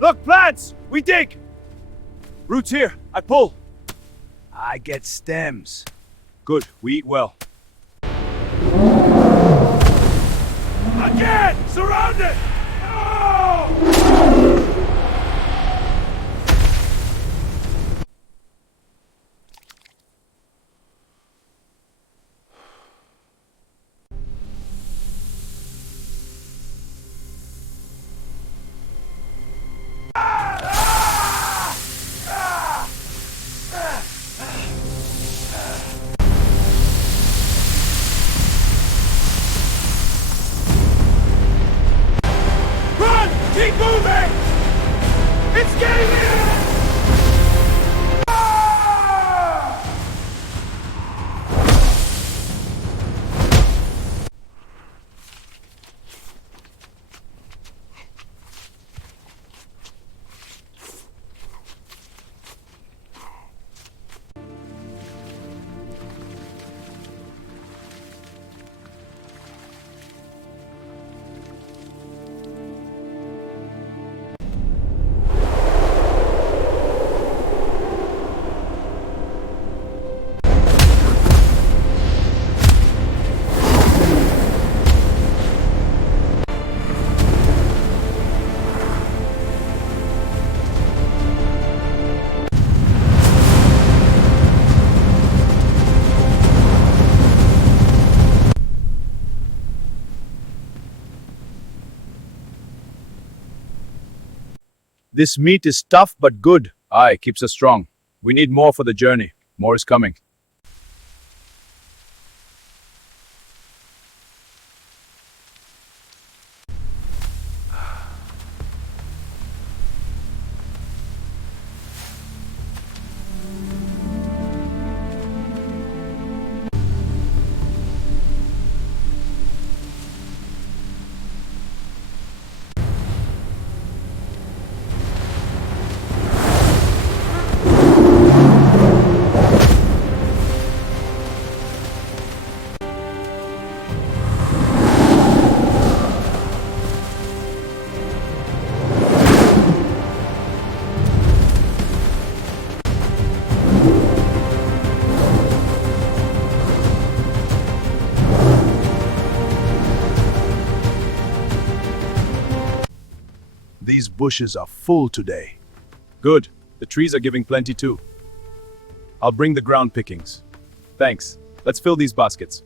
Look, plants! We dig! Roots here. I pull. I get stems. Good. We eat well. Again! Surrounded! Oh! Keep moving! It's getting in! Ah! This meat is tough but good. Aye, keeps us strong. We need more for the journey. More is coming. These bushes are full today. Good. The trees are giving plenty too. I'll bring the ground pickings. Thanks. Let's fill these baskets.